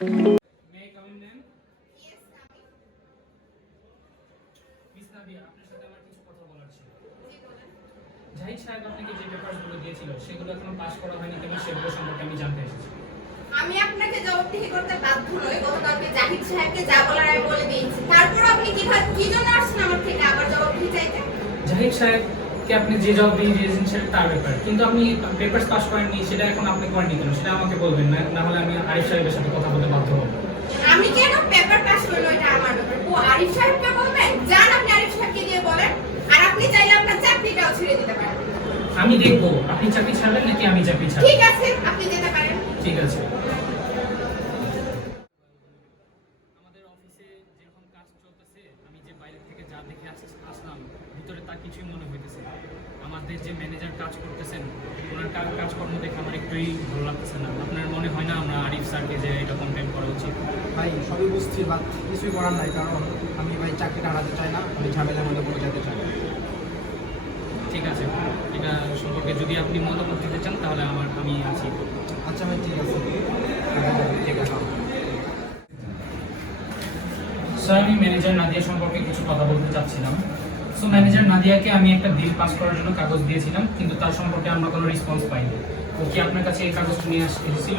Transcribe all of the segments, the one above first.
May I come in, ma'am? Yes, আমি miss Nadia, আপনার সাথে আমার কিছু কথা বলার ছিল। জি বলেন। জাহিদ সাহেব আপনাকে যে পেপারসগুলো দিয়েছিল সেগুলো এখনো পাস করা হয়নি কিনা সেগুলো সম্পর্কে আমি জানতে এসেছি। আমি আপনাকে জবাবদিহি করতে বাধ্য নই। গতকালকে জাহিদ সাহেবকে যা বলার আমি বলে দিয়েছি। তারপর আপনি কি জন্য আসছেন আমার থেকে আবার জবাবদিহি চাইতে? জাহিদ সাহেবকে আপনি যে জব দিয়েছেন সেটা তার ব্যাপার, কিন্তু আপনি পেপারস পাস করেননি সেটা এখন আপনি করেননি কেন সেটা আমাকে বলবেন, না হলে আমি আরিফ সাহেবের সাথে কথা বলতে বাধ্য হব। আমি কেন পেপার পাস করলো এটা আমার ব্যাপার। ও আরিফ সাহেবকে বলবেন? যান আপনি আরিফ সাহেবকে গিয়ে বলেন। আর আপনি চাইলে আপনার চাকরিটাও ছেড়ে দিতে পারেন। আমি দেখবো আপনি চাকরি ছাড়বেন নাকি আমি চাকরি ছাড়ব। ঠিক আছে, আপনি যেতে পারেন। ঠিক আছে। আমাদের অফিসে যেরকম কাজ চলতেছে, আমি যে বাইরে থেকে যা দেখে আসলাম ভিতরে তা কিছুই মনে হইতেছে না। আমাদের যে ম্যানেজার কাজ করতেছেন ওনার কাজকর্ম দেখে আমার একটুই ভালো লাগতেছে না। আপনার মনে হয় না আমরা আরিফ স্যারকে যে এটা কমপ্লেন করা উচিত? ভাই সবই বুঝছি বা কিছুই করার নাই, কারণ আমি ভাই চাকরিটা হারাতে চাই না, আমি ঝামেলার মধ্যে পড়ে যেতে চাই না। ঠিক আছে, এটা সম্পর্কে যদি আপনি মতামত দিতে চান তাহলে আমি আছি। আচ্ছা ভাই ঠিক আছে, ঠিক আছে। স্যার, আমি ম্যানেজার নাদিয়া সম্পর্কে কিছু কথা বলতে চাচ্ছিলাম। সো ম্যানেজার নাদিয়াকে আমি একটা বিল পাস করার জন্য কাগজ দিয়েছিলাম, কিন্তু তার সম্পর্কে আমরা কোনো রেসপন্স পাইনি। ও কি আপনার কাছে এই কাগজটা নিয়ে এসেছিল?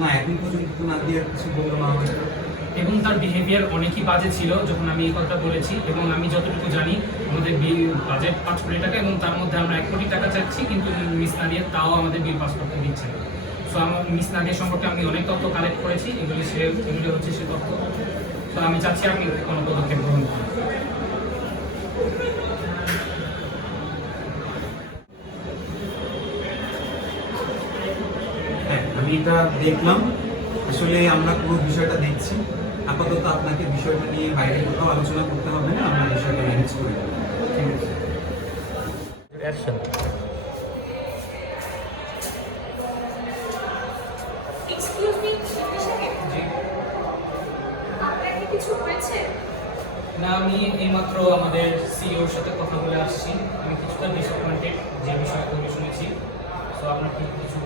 না, এখন পর্যন্ত নাদিয়ার কিছু বললো না আমাকে। এবং তার বিহেভিয়ার অনেকই বাজে ছিল যখন আমি এই কথা বলেছি। এবং আমি যতটুকু জানি আমাদের বিল বাজেট 5 কোটি টাকা এবং তার মধ্যে আমরা 1 কোটি টাকা চাচ্ছি, কিন্তু মিস নাদিয়া তাও আমাদের বিল পাস করতে দিচ্ছে না। সো আমার মিস নাদিয়া সম্পর্কে আমি অনেক তথ্য কালেক্ট করেছি, এগুলি হচ্ছে সে তথ্য। তো আমি চাচ্ছি আপনি কোনো পদক্ষেপ গ্রহণ করুন। হ্যাঁ, আমি এটা দেখলাম। আসলে আমরা পুরো বিষয়টা দেখছি। আপাতত আপনাকে বিষয়টা নিয়ে বাইরে কোথাও আলোচনা করতে হবে না, আমরা বিষয়টা ম্যানেজ করে দেবো। ঠিক আছে। এক্সকিউজ মি, জি। আপনার কি কিছু হয়েছে? না, আমি এইমাত্র আমাদের সিইওর সাথে কথা বলে আসছি। আমি কিছুটা ডিসঅ্যাপয়েন্টেড যে বিষয়গুলো শুনেছি। সো আপনার কি কিছু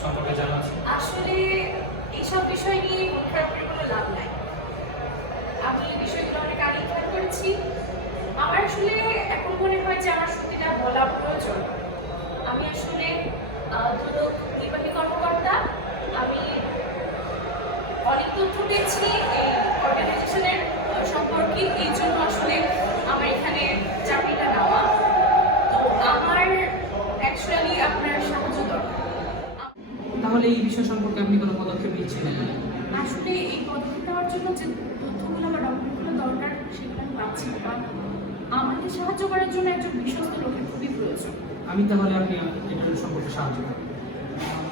সম্পর্কে জানা আছে? আসলে এইসব বিষয় নিয়ে মন খারাপ করে কোনো লাভ নাই। আমি এই বিষয়গুলো অনেক আগে খেয়াল করেছি। আমার আসলে এখন মনে হয় যে আমার সত্যিটা বলা প্রয়োজন। আমি আসলে দুদক নির্বাহী কর্মকর্তা। আমি অনেক তথ্য পেয়েছি এই অর্গানাইজেশনের সম্পর্কে, এই জন্য আসলে আমার এখানে চাকরিটা নেওয়া। তো আমার অ্যাকচুয়ালি আপনার সাহায্য দরকার। তাহলে এই বিষয় সম্পর্কে আপনি কোনো পদক্ষেপ নিচ্ছেন না? আসলে এই পদক্ষেপ নেওয়ার জন্য যে তথ্যগুলো বা ডকুমেন্টগুলো দরকার সেগুলো আমি পাচ্ছি না, বা আমাকে সাহায্য করার জন্য একজন বিশ্বস্ত লোকের খুবই প্রয়োজন। আমি তাহলে আপনি এটার সম্পর্কে সাহায্য করুন।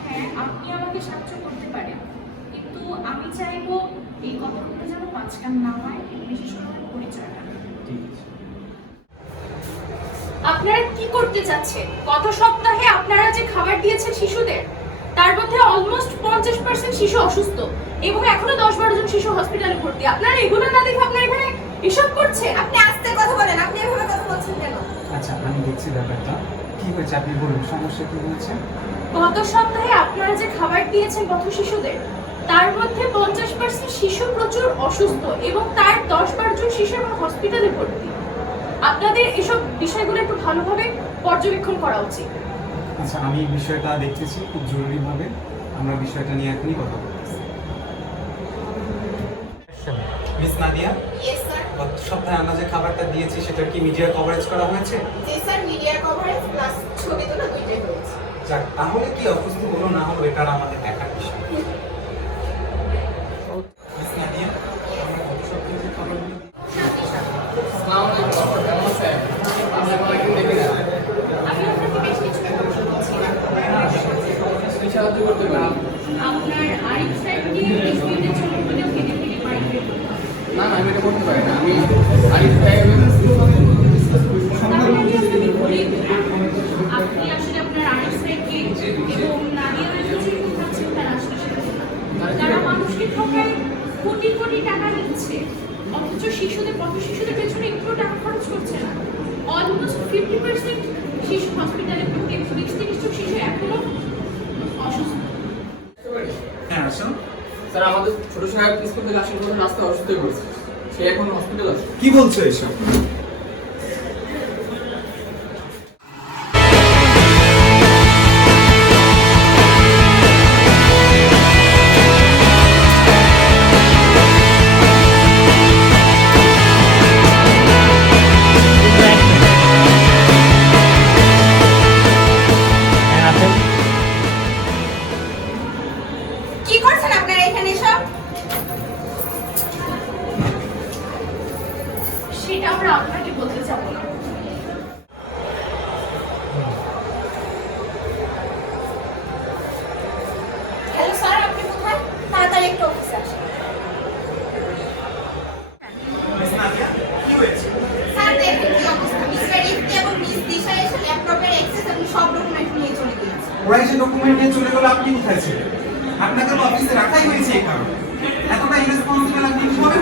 হ্যাঁ, আপনি আমাকে সাহায্য করতে পারেন, কিন্তু আমি চাইবো এই কথাগুলো যেন মাঝখান না হয়, বিশেষ করে আমার পরিচয়টা। ঠিক আছে। আপনারা কি করতে চাচ্ছেন? গত সপ্তাহে আপনারা যে খাবার দিয়েছেন শিশুদের, তার মধ্যে অলমোস্ট 50% শিশু অসুস্থ এবং এখনো 10-12 জন শিশু হসপিটালে ভর্তি। আপনারা এগুলো না দেখে আপনারা এখানে এসব করছেন? আপনি আস্তে কথা বলেন, আপনি এভাবে কথা বলছেন কেন? আচ্ছা, আমি দেখছি ব্যাপারটা কি হয়েছে, আপনি বলুন সমস্যা কি হয়েছে। গত সপ্তাহে আপনারা যে খাবার দিয়েছেন পথ শিশুদের, তার মধ্যে 50% শিশু প্রচুর অসুস্থ এবং তার 10-12 জন শিশু এখন হসপিটালে ভর্তি। আপনাদের এসব বিষয়গুলো একটু ভালোভাবে পর্যবেক্ষণ করা উচিত। আচ্ছা, আমি বিষয়টা দেখতেছি খুব জরুরিভাবে। আমরা বিষয়টা নিয়ে এখনই কথা বলতেছি। Miss Nadia, yes sir. গত সপ্তাহে আমরা যে খাবারটা দিয়েছি সেটা কি মিডিয়া কভারেজ করা হয়েছে? জি স্যার, মিডিয়া কভারেজ প্লাস ছবি তোলা দুইটাই হয়েছে। যাক, তাহলে কি অসুস্থ হলো না হলো এটা আর আমাদের দেখার বিষয়। মিস নাদিয়া, আমরা গত সপ্তাহে যে খাবারগুলো আমি আপনাকে বেশ কিছু কথা বলছিলাম। আপনার আরিফ সাহেবকে রেস্টুরেন্টের জন্য বলে ফেলে ফেলে বাড়ি বের করতে হবে। না না, আমি এটা করতে পারি না। আমি আরিফ সাহেব তাহলে আমি আপনাকে বলেই দিই, আপনি আসলে আপনার আরিফ সাহেবকে এবং নাদিয়াদের কাছে ঠকাচ্ছেন। তারা আসলে সেটা না। তারা মানুষকে ঠকায় কোটি কোটি টাকা নিচ্ছে, অথচ পথ শিশুদের পেছনে একটু টাকা খরচ করছে না। অলমোস্ট 50% শিশু হসপিটালে ভর্তি, 20-30 জন শিশু এখনো অসুস্থ। হ্যাঁ আসুন। স্যার আমাদের ছোট সাহেব স্কুল থেকে আসার পথে রাস্তা অসুস্থ হয়ে পড়েছে, সে এখন হসপিটাল আছে। কি বলছো এসব? কি করছেন আপনারা এখানে সব? সেটা আমরা আপনাকে বলতে যাবো না। হ্যালো স্যার, আপনি কোথায়? তাড়াতাড়ি একটু অফিসে আসুন। মিস নাদিয়া, কি হয়েছে? স্যার দেখুন কি অবস্থা, মিস্টার ইফতি এবং মিস দিশা এসে ল্যাপটপের অ্যাক্সেস এবং সব ডকুমেন্ট নিয়ে চলে গিয়েছে। ওরা এসে ডকুমেন্ট নিয়ে চলে গেল, আপনি কোথায় ছিলেন? আপনাকে তো অফিসে রাখাই হয়েছে এই কারণে। এতটা ইরেসপন্সিবল আপনি কিভাবে